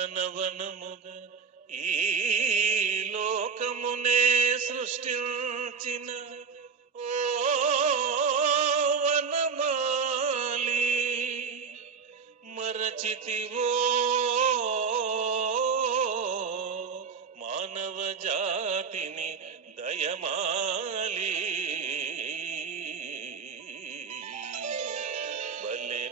నందనవనముగా ఈ లోకమునే సృష్టించిన ఓ వనమాలి. మరచితివో మానవ జాతిని దయమాలి.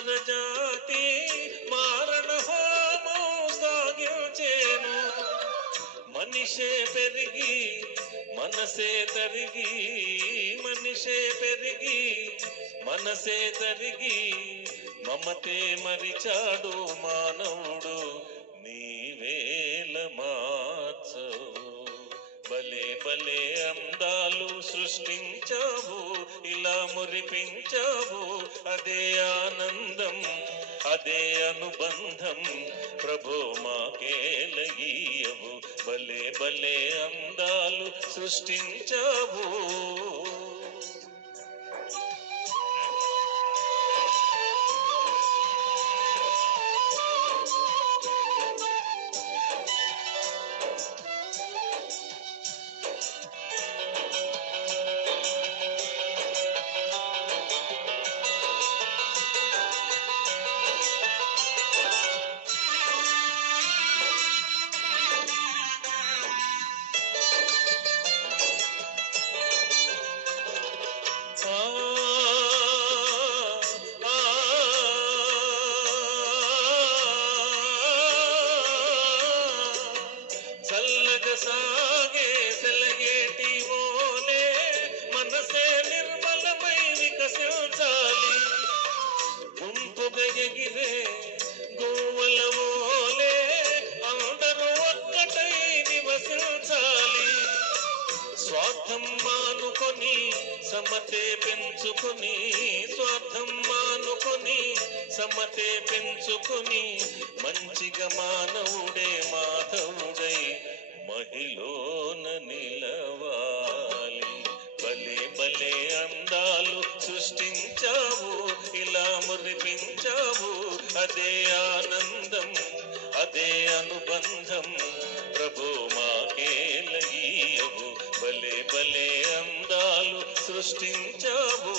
జనజాతి మారణ హోమం సాగించేను. మనిషే పెరిగి మనసే తరిగి మనిషే పెరిగి మనసే తరిగి మమతే మరిచాడు మానవుడు నీవేల మార్చవు. భలే భలే అందాలు సృష్టించావు ఇలా మురిపించావు అదే అనుబంధం ప్రభో మాకేలయ్యవు భలే భలే అందాలు సృష్టించావు. సాగే సెలగేటి ఓలే మనసే నిర్మలమై వికసించాలి గుంపుగా ఎగిరే గోవల ఓలే అందరూ ఒక్కటై నివసించాలి స్వార్థం మానుకొని సమతే పెంచుకుని స్వార్థం మానుకొని సమతే పెంచుకుని మంచిగా మానవుడే మాధవుడై మహిళన నిలవాలి. భలే భలే అందాలు సృష్టించావు ఇలా మురిపించావు. అదే ఆనందం అదే అనుబంధం ప్రభు మాకి భలే అందాలు సృష్టించావు